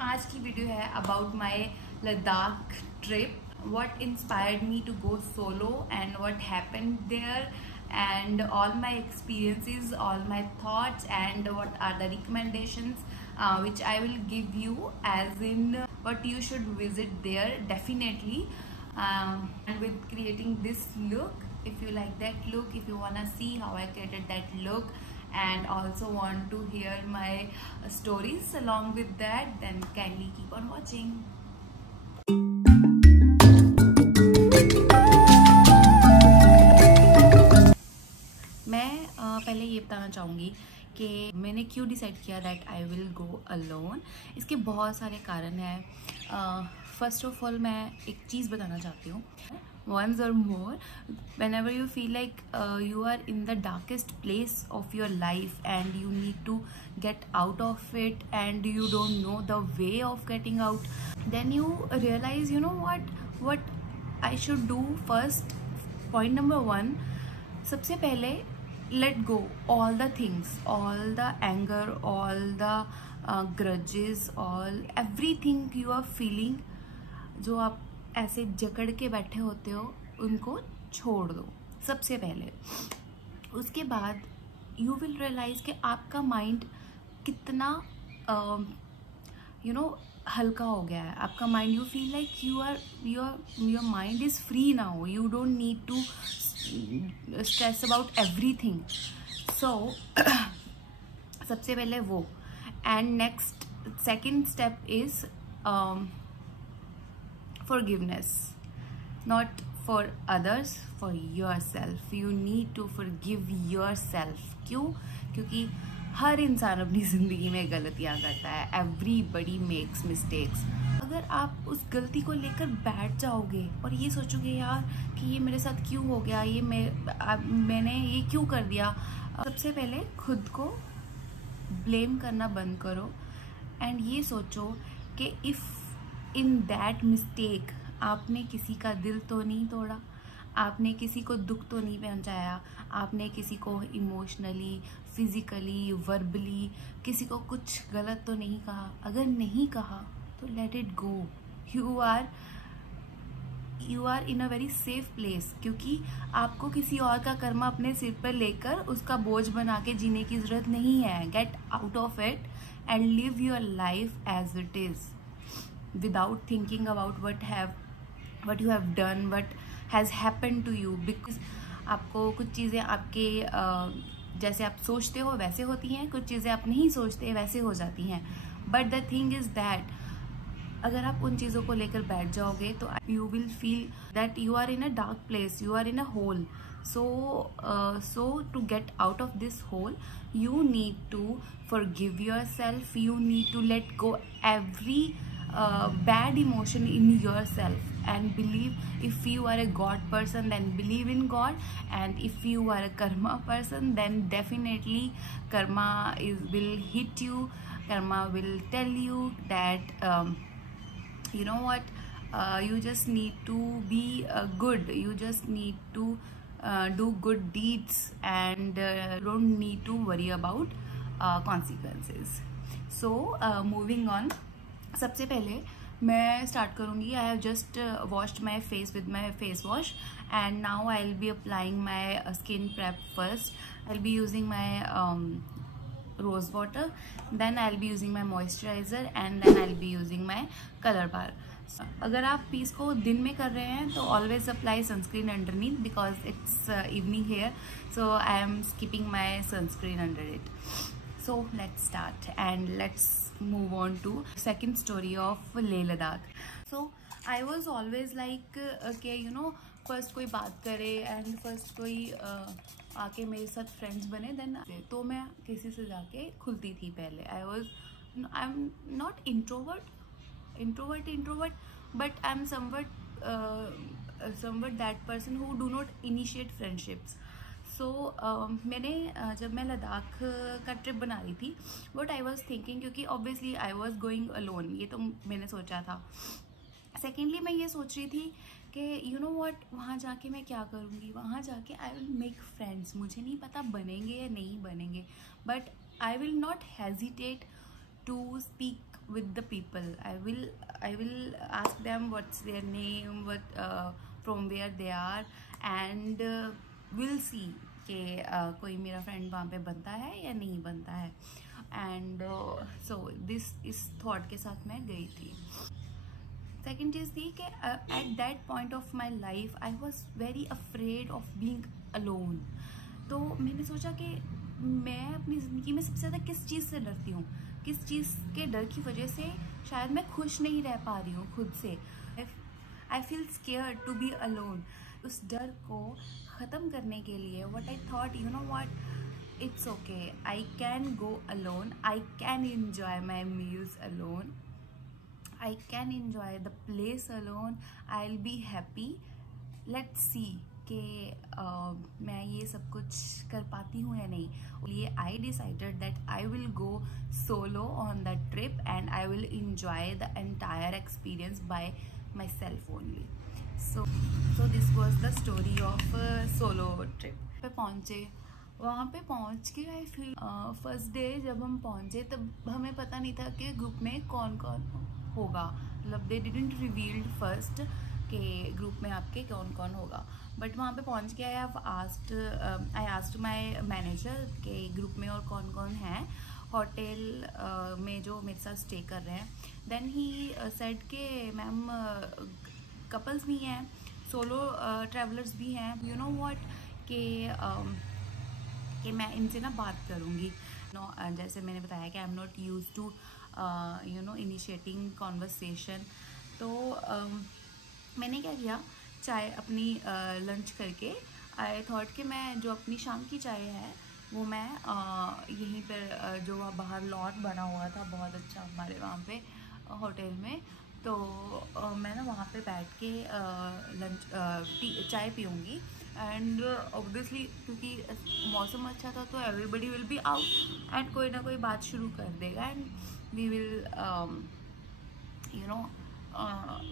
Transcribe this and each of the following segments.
आज की वीडियो है about my Ladakh trip. What inspired me to go solo and what happened there, and all my experiences, all my thoughts, and what are the recommendations which I will give you, as in what you should visit there definitely. And with creating this look, if you like that look, if you wanna see how I created that look and also want to hear my stories along with that, then kindly keep on watching. मैं पहले ये बताना चाहूँगी कि मैंने क्यों decide किया that I will go alone. इसके बहुत सारे कारण हैं. फर्स्ट ऑफ ऑल मैं एक चीज़ बताना चाहती हूँ. Once or more, whenever you feel like you are in the darkest place of your life and you need to get out of it and you don't know the way of getting out, then you realize, you know what I should do first. Point number one, सबसे पहले let go all the things, all the anger, all the grudges, all everything you are feeling, जो आप ऐसे जकड़ के बैठे होते हो, उनको छोड़ दो सबसे पहले. उसके बाद यू विल रियलाइज कि आपका माइंड कितना हल्का हो गया है. आपका mind, you feel like your mind is free now. You don't need to stress about everything. So सबसे पहले वो. And next second step is forgiveness, not for others, for yourself. You need to forgive yourself. क्यों? क्योंकि हर इंसान अपनी ज़िंदगी में गलतियाँ करता है. Everybody makes mistakes. अगर आप उस गलती को लेकर बैठ जाओगे और ये सोचोगे यार कि ये मेरे साथ क्यों हो गया, ये मैंने ये क्यों कर दिया, सबसे पहले खुद को ब्लेम करना बंद करो एंड ये सोचो कि इफ़ इन दैट मिस्टेक आपने किसी का दिल तो नहीं तोड़ा, आपने किसी को दुख तो नहीं पहुंचाया, आपने किसी को इमोशनली, फिजिकली, वर्बली किसी को कुछ गलत तो नहीं कहा. अगर नहीं कहा तो let it go. You are in a very safe place, क्योंकि आपको किसी और का कर्मा अपने सिर पर लेकर उसका बोझ बना के जीने की ज़रूरत नहीं है. Get out of it and live your life as it is, without thinking about what you have done, what has happened to you. Because आपको कुछ चीज़ें आपके जैसे आप सोचते हो वैसे होती हैं, कुछ चीज़ें आप नहीं सोचते वैसे हो जाती हैं. But the thing is that अगर आप उन चीज़ों को लेकर बैठ जाओगे तो you will feel that you are in a dark place, you are in a hole. So to get out of this hole, you need to forgive yourself. You need to let go every bad emotion in yourself and believe. If you are a God person, then believe in God, and if you are a karma person, then definitely karma will hit you. Karma will tell you that you know what, you just need to be good. You just need to do good deeds and don't need to worry about consequences. So moving on, सबसे पहले मैं start करूँगी. I have just washed my face with my face wash and now I will be applying my skin prep first. I will be using my rose water, then I will be using my moisturiser and then I will be using my colour bar. अगर आप piece को दिन में कर रहे हैं तो always apply sunscreen underneath because it's evening here, so I am skipping my sunscreen under it. So let's start and let's move on to second story of Leh Ladakh. So I was always like okay, first कोई बात करे and first कोई आके मेरे साथ friends बने, then तो मैं किसी से जाके खुलती थी पहले. I'm not introvert, but I'm somewhat that person who do not initiate friendships. सो मैंने जब मैं लद्दाख का ट्रिप बना रही थी, वट आई वॉज थिंकिंग, क्योंकि obviously I was going alone, ये तो मैंने सोचा था. सेकेंडली मैं ये सोच रही थी कि यू नो वॉट, वहाँ जाके मैं क्या करूँगी. वहाँ जाके आई विल मेक फ्रेंड्स. मुझे नहीं पता बनेंगे या नहीं बनेंगे, but I will not hesitate to speak with the people. I will ask them what's their name, what from where they are, and we'll see कि कोई मेरा फ्रेंड वहाँ पे बनता है या नहीं बनता है. एंड सो दिस इस थॉट के साथ मैं गई थी. सेकेंड चीज़ थी कि at that point of my life I was very afraid of being alone. तो मैंने सोचा कि मैं अपनी ज़िंदगी में सबसे ज़्यादा किस चीज़ से डरती हूँ, किस चीज़ के डर की वजह से शायद मैं खुश नहीं रह पा रही हूँ खुद से. I feel scared to be alone. उस डर को ख़त्म करने के लिए what I thought, you know what, it's okay, I can go alone, I can enjoy my meals alone, I can enjoy the place alone, I'll be happy. Let's see कि मैं ये सब कुछ कर पाती हूँ या नहीं. इसलिए I decided that I will go solo on that trip and I will enjoy the entire experience by myself only. So this was the story of solo trip. पे पहुँचे, वहाँ पे पहुँच के आई फील फर्स्ट डे जब हम पहुँचे तब हमें पता नहीं था कि ग्रुप में कौन कौन होगा. मतलब दे डिडंट रिवील्ड फर्स्ट के ग्रुप में आपके कौन कौन होगा. बट वहाँ पे पहुँच के आई आस्क्ड माय मैनेजर के ग्रुप में और कौन कौन है होटल में जो मेरे साथ स्टे कर रहे हैं. देन ही सेड के मैम कपल्स भी हैं, सोलो ट्रैवलर्स भी हैं, यू नो व्हाट कि मैं इनसे ना बात करूँगी. जैसे मैंने बताया कि I am not use to initiating conversation. तो मैंने क्या किया, चाय अपनी लंच करके आई थॉट कि मैं जो अपनी शाम की चाय है वो मैं यहीं पर जो बाहर लॉन बना हुआ था बहुत अच्छा हमारे वहाँ पे होटल में, तो मैं ना वहाँ पे बैठ के चाय पीऊँगी. एंड ऑब्वियसली क्योंकि मौसम अच्छा था तो everybody will be out and कोई ना कोई बात शुरू कर देगा and we will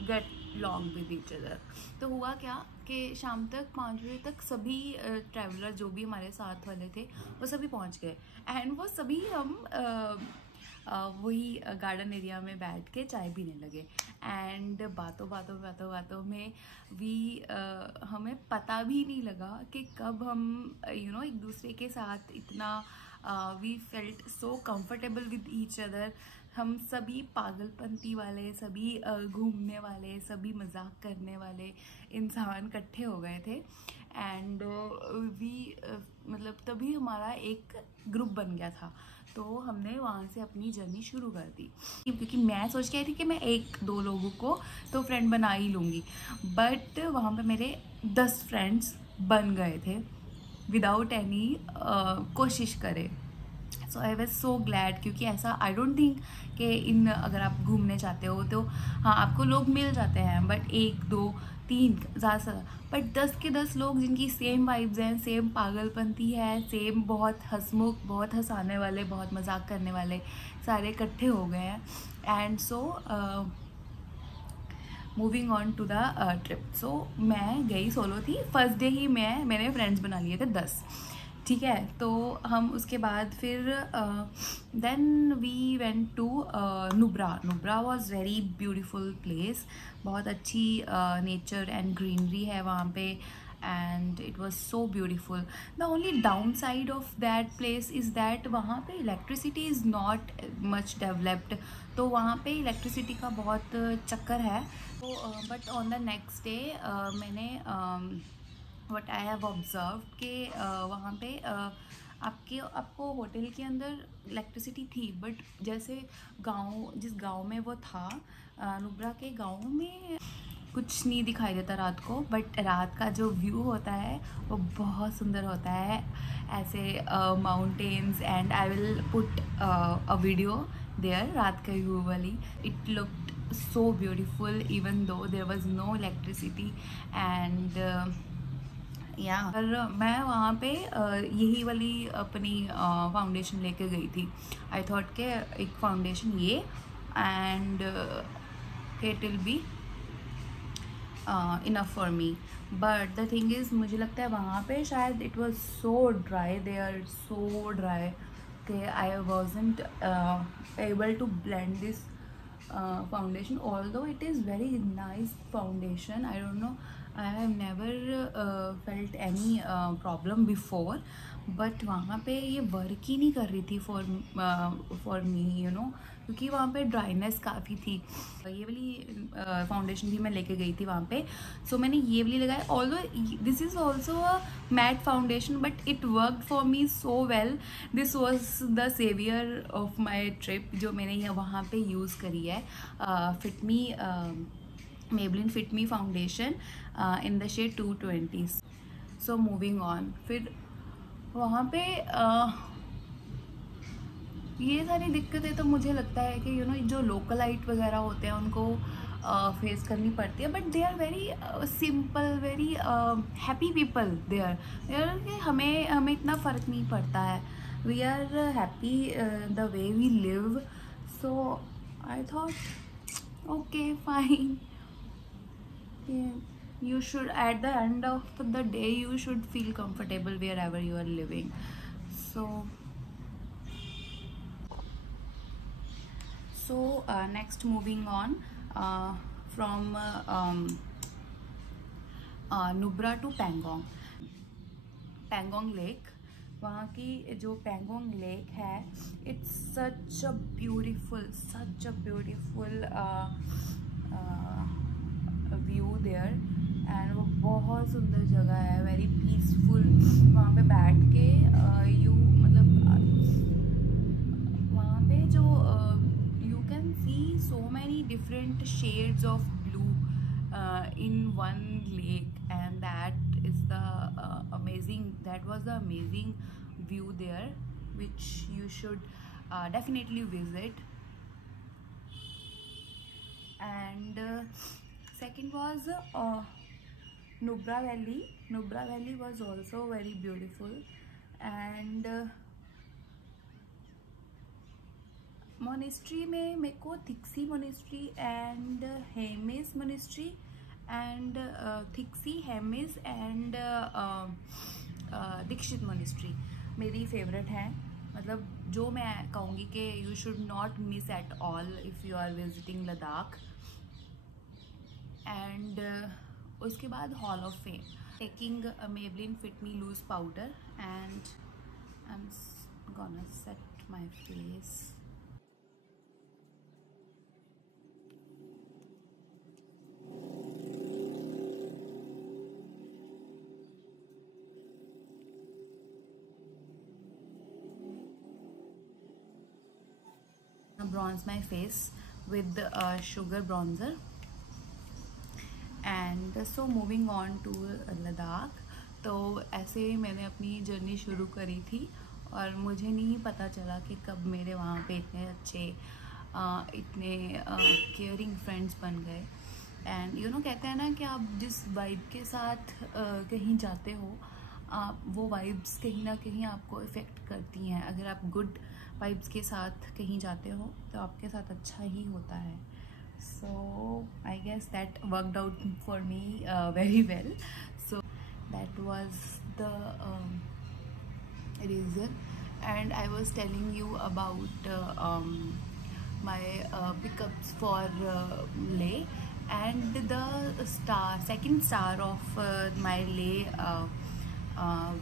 get long with each other. तो हुआ क्या कि शाम तक 5 बजे तक सभी ट्रैवलर जो भी हमारे साथ वाले थे वो सभी पहुंच गए. एंड वो सभी हम वही गार्डन एरिया में बैठ के चाय पीने लगे. एंड बातों में हमें पता भी नहीं लगा कि कब हम एक दूसरे के साथ इतना we felt so comfortable with each other. हम सभी पागलपंती वाले, सभी घूमने वाले, सभी मजाक करने वाले इंसान इकट्ठे हो गए थे. एंड मतलब तभी हमारा एक ग्रुप बन गया था. तो हमने वहाँ से अपनी जर्नी शुरू कर दी क्योंकि मैं सोच के आई थी कि मैं 1-2 लोगों को तो फ्रेंड बना ही लूँगी. बट वहाँ पे मेरे 10 फ्रेंड्स बन गए थे विदाउट एनी कोशिश करे. सो आई वॉज सो ग्लैड क्योंकि ऐसा आई डोंट थिंक कि अगर आप घूमने जाते हो तो हाँ आपको लोग मिल जाते हैं बट 1-2-3 ज़्यादा से ज़्यादा, बट 10 के 10 लोग जिनकी सेम वाइब्स हैं, सेम पागलपंती है, सेम बहुत हंसमुख, बहुत हंसाने वाले, बहुत मजाक करने वाले सारे इकट्ठे हो गए हैं. And so moving on to the trip. So मैं गई सोलो थी. फर्स्ट डे ही मैंने फ्रेंड्स बना लिए थे 10. ठीक है, तो हम उसके बाद फिर then we went to Nubra. Nubra was very beautiful place. बहुत अच्छी नेचर एंड ग्रीनरी है वहाँ पे and it was so beautiful. The only down side of that place is that वहाँ पे electricity is not much developed. तो वहाँ पे इलेक्ट्रिसिटी का बहुत चक्कर है. तो but on the next day मैंने वट आई हैव ऑब्जर्व कि वहाँ पे आपको होटल के अंदर इलेक्ट्रिसिटी थी बट जैसे जिस गांव में वो था नुब्रा के गांव में कुछ नहीं दिखाई देता रात को. बट रात का जो व्यू होता है वो बहुत सुंदर होता है. ऐसे mountains and I will put a video there रात का व्यू वाली. It looked so beautiful even though there was no electricity. And पर मैं वहाँ पे यही वाली अपनी फाउंडेशन लेके गई थी. आई थॉट के एक फाउंडेशन ये and it will be enough for me. But the thing is मुझे लगता है वहाँ पे शायद it was so dry, they are so dry कि I wasn't able to blend this foundation, although it is very nice foundation. I don't know, I have never felt any problem before, but वहाँ पे ये work ही नहीं कर रही थी for me, you know, क्योंकि वहाँ पे ड्राइनेस काफ़ी थी. ये वाली फाउंडेशन भी मैं लेके गई थी वहाँ पे, सो मैंने ये वाली लगाई. Although this is also a matte foundation, but it worked for me so well. This was the saviour of my trip, जो मैंने ये वहाँ पे यूज़ करी है. Fit me Maybelline Fit Me foundation in the shade 220. So moving on, फिर वहाँ पे ये सारी दिक्कतें तो मुझे लगता है कि जो लोकलाइट वगैरह होते हैं उनको फेस करनी पड़ती है, but they are very simple, very happy people. They are कि हमें इतना फ़र्क नहीं पड़ता है. We are happy the way we live. So I thought okay fine, you should, at the end of the day, you should feel comfortable wherever you are living. So next, moving on from Nubra to Pangong Lake. वहाँ की जो Pangong lake है, it's such a beautiful view there, and वो बहुत सुंदर जगह है, very peaceful. वहाँ पे बैठ के यू मतलब वहाँ पे जो you can see so many different shades of blue in one lake, and that is the that was the amazing view there, which you should definitely visit. And second was Nubra Valley. Nubra Valley was also very beautiful, and monastery में मेरे को Thiksey monastery and Hemis monastery and Thiksey, Hemis and Diskit monastery मेरी favourite है. मतलब जो मैं कहूँगी कि you should not miss at all if you are visiting Ladakh. And उसके बाद hall of fame, taking Maybelline Fit Me loose powder, and I am gonna set my face. Bronze my face with sugar bronzer. And so moving on to Ladakh. तो ऐसे मैंने अपनी journey शुरू करी थी और मुझे नहीं पता चला कि कब मेरे वहाँ पे इतने अच्छे इतने केयरिंग फ्रेंड्स बन गए. एंड यू नो कहते हैं ना कि आप जिस वाइब के साथ कहीं जाते हो, आप वो वाइब्स कहीं ना कहीं आपको इफ़ेक्ट करती हैं. अगर आप गुड वाइब्स के साथ कहीं जाते हो तो आपके साथ अच्छा ही होता है. So I guess that worked out for me very well. So that was the reason. And I was telling you about my pickups for Leh, and the second star of my Leh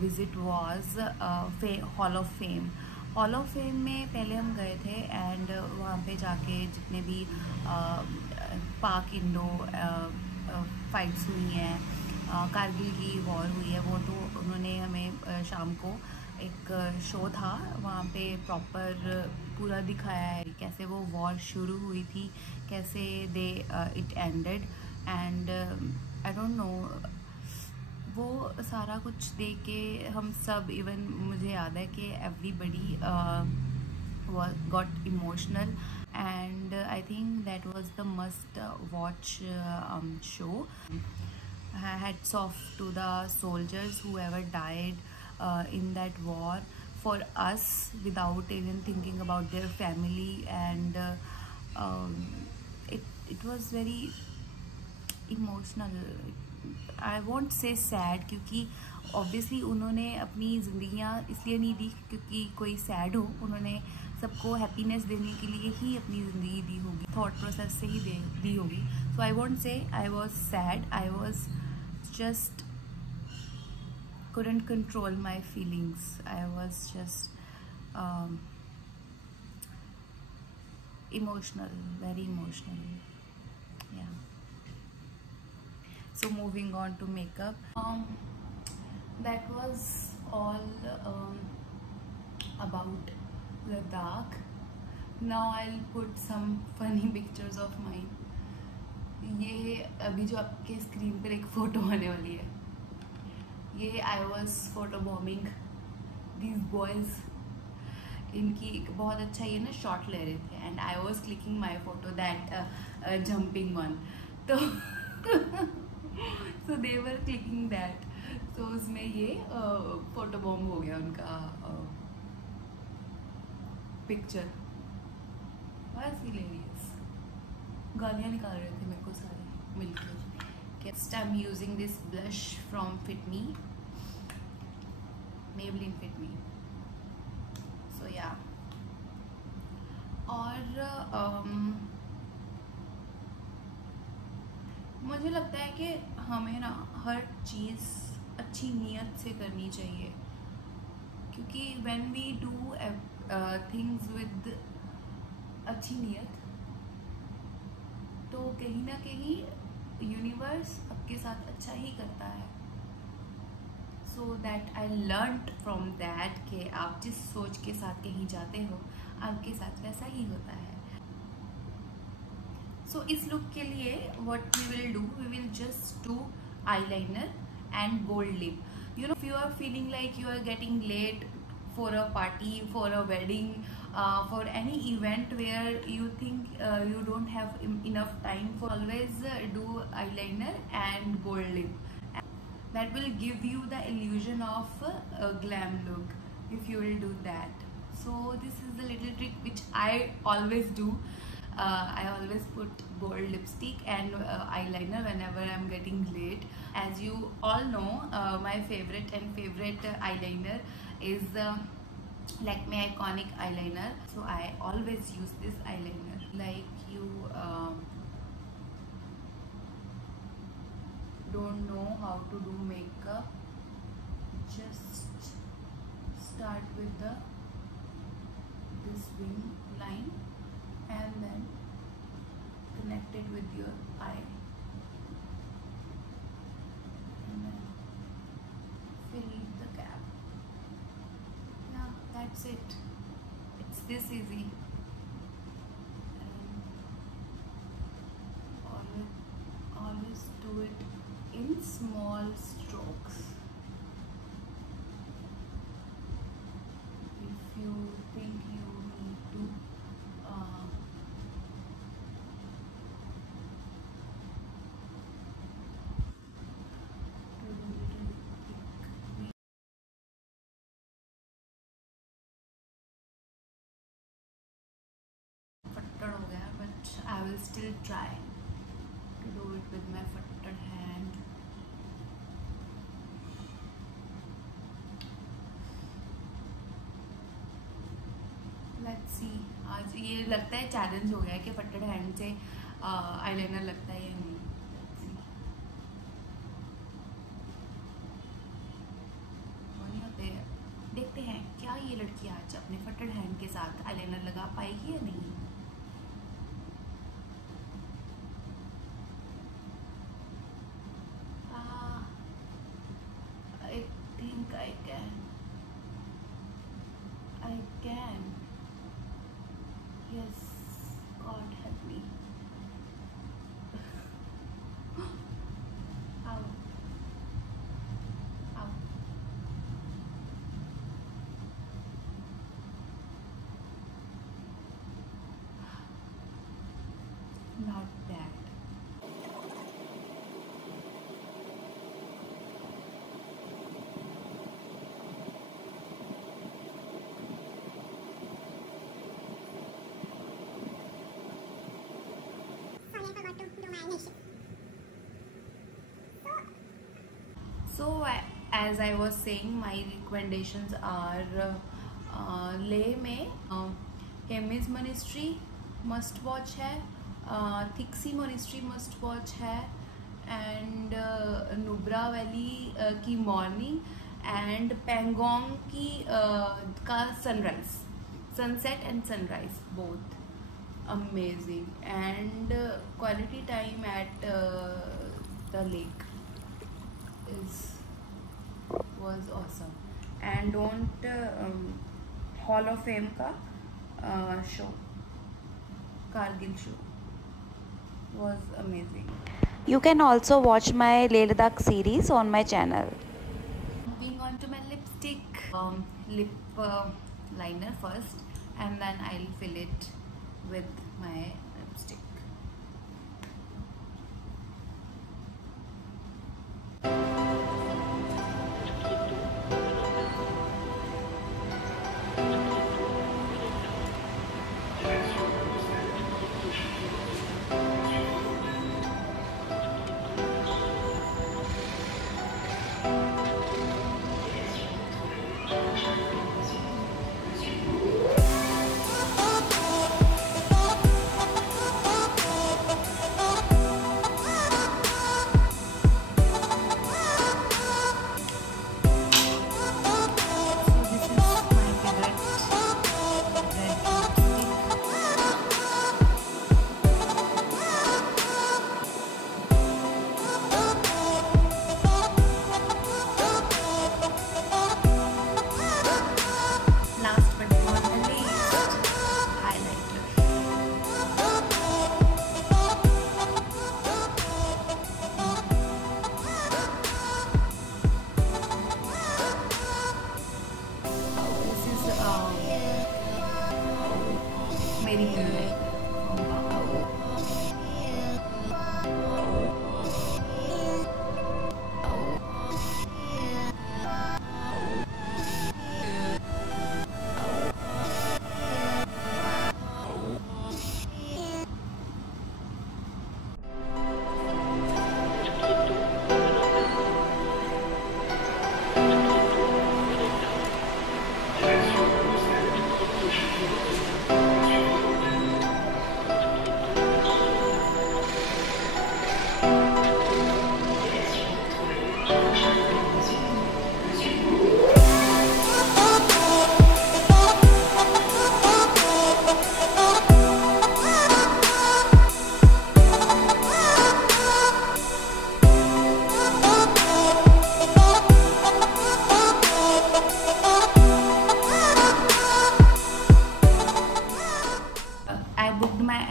visit was Hall of Fame. Hall of fame में पहले हम गए थे, and वहाँ पे जाके जितने भी पाक इंडो फाइट्स हुई हैं, कारगिल की वॉर हुई है, वो तो उन्होंने हमें शाम को एक शो था वहाँ पे प्रॉपर पूरा दिखाया है, कैसे वो वॉर शुरू हुई थी, कैसे it ended. And I don't know, वो सारा कुछ देख के हम सब, इवन मुझे याद है कि everybody got emotional, and I think that was the must watch show. Hats off to the soldiers who ever died in that war for us without even thinking about their family, and it was very emotional. I won't say sad, क्योंकि obviously उन्होंने अपनी ज़िंदगियाँ इसलिए नहीं दी क्योंकि कोई sad हो, उन्होंने सबको हैप्पीनेस देने के लिए ही अपनी ज़िंदगी दी होगी, थॉट प्रोसेस से ही दी होगी. सो I won't say I was sad, I was just couldn't control my feelings. I was just emotional, very emotional. Yeah. So moving on to makeup. That was all about Ladakh. Now I'll put some funny pictures of mine. ये अभी जो आपके screen पर एक photo आने वाली है, ये I was photo bombing these boys. इनकी बहुत अच्छा ये ना शॉट ले रहे थे and I was clicking my photo that jumping one. तो सो दे वर क्लिकिंग दैट. तो उसमें ये फोटो बॉम्ब हो गया उनका पिक्चर. बस हिलेरियस. गालियाँ निकाल रहे थे मेरे को सारे मिलकर. Next I'm using this blush from Fit Me, Maybelline Fit Me. So yeah. और मुझे लगता है कि हमें ना हर चीज़ अच्छी नीयत से करनी चाहिए, क्योंकि when we do things with अच्छी नीयत तो कहीं ना कहीं यूनिवर्स आपके साथ अच्छा ही करता है. So that I learned from that कि आप जिस सोच के साथ कहीं जाते हो आपके साथ वैसा ही होता है. सो इस लुक के लिए what we will do, we will just do eyeliner and gold lip. You know, if you are feeling like you are getting late for a party, for a wedding, for any event where you think you don't have enough time, for always do eyeliner and gold lip. That will give you the illusion of a glam look if you will do that. So this is the little trick which I always do. I always put gold lipstick and eyeliner whenever I'm getting late. As you all know, my favorite eyeliner is Lakme Iconic eyeliner. So I always use this eyeliner. Like you don't know how to do makeup, just start with this wing line and then connect it with your eye and then fill the gap. Yeah, that's it. It's this easy. And always do it in small strokes. If you think you need to फट्टड़ हो गया, but I will still try to do it with my फट्टड़ hand. Let's see. आज ये लगता है challenge हो गया है कि फट्टड़ हैंड से आईलाइनर लगता है या नहीं. देखते हैं क्या ये लड़की आज अपने फट्टड़ हैंड के साथ आईलाइनर लगा पाएगी या नहीं. I think I can. Yes, God help me. Ow. Ow. Not bad. So as I was saying, my recommendations are Leh में हेमिस मोनेस्ट्री मस्ट वॉच है, थिक्सी मोनेस्ट्री मस्ट वॉच है, एंड नुब्रा वैली की मॉर्निंग, एंड पेंगोंग की का sunrise, sunset and sunrise both amazing, and quality time at the lake was awesome. And don't Hall of Fame का show, Kargil show was amazing. You can also watch my Leh Ladakh series on my channel. Moving on to my lipstick, lip liner first, and then I'll fill it with my lipstick.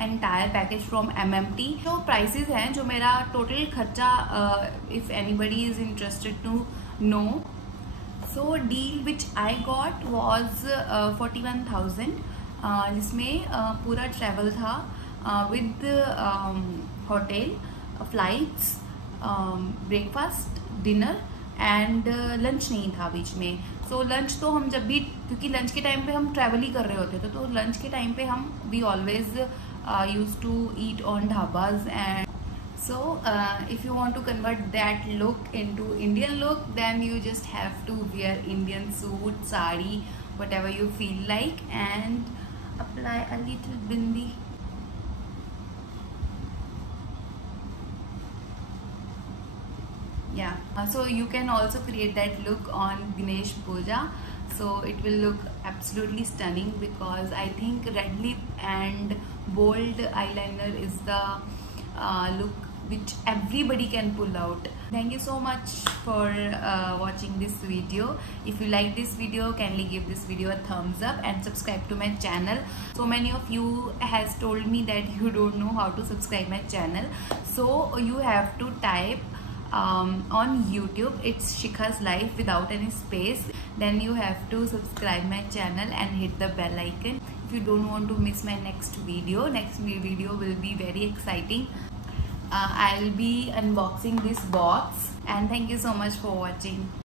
Entire package from MMT। जो prices हैं, जो मेरा total खर्चा, if anybody is interested to know, so deal which I got was 41,000, जिसमें पूरा travel था with hotel, flights, breakfast, dinner and lunch नहीं था बीच में। सो लंच तो हम जब भी, क्योंकि लंच के टाइम पे हम ट्रैवल ही कर रहे होते थे, तो लंच के टाइम पे हम we always use to eat on dhabas. And so if you want to convert that look into Indian look, then you just have to wear Indian suit, sari, whatever you feel like, and apply a little bindi. Yeah, so you can also create that look on Ganesh Puja, so it will look absolutely stunning, because I think red lip and bold eyeliner is the look which everybody can pull out. Thank you so much for watching this video. If you like this video, kindly give this video a thumbs up and subscribe to my channel. So many of you has told me that you don't know how to subscribe my channel, so you have to type on YouTube, it's Shikha's Life without any space. Then you have to subscribe my channel and hit the bell icon if you don't want to miss my next video. Next video will be very exciting. I'll be unboxing this box, and thank you so much for watching.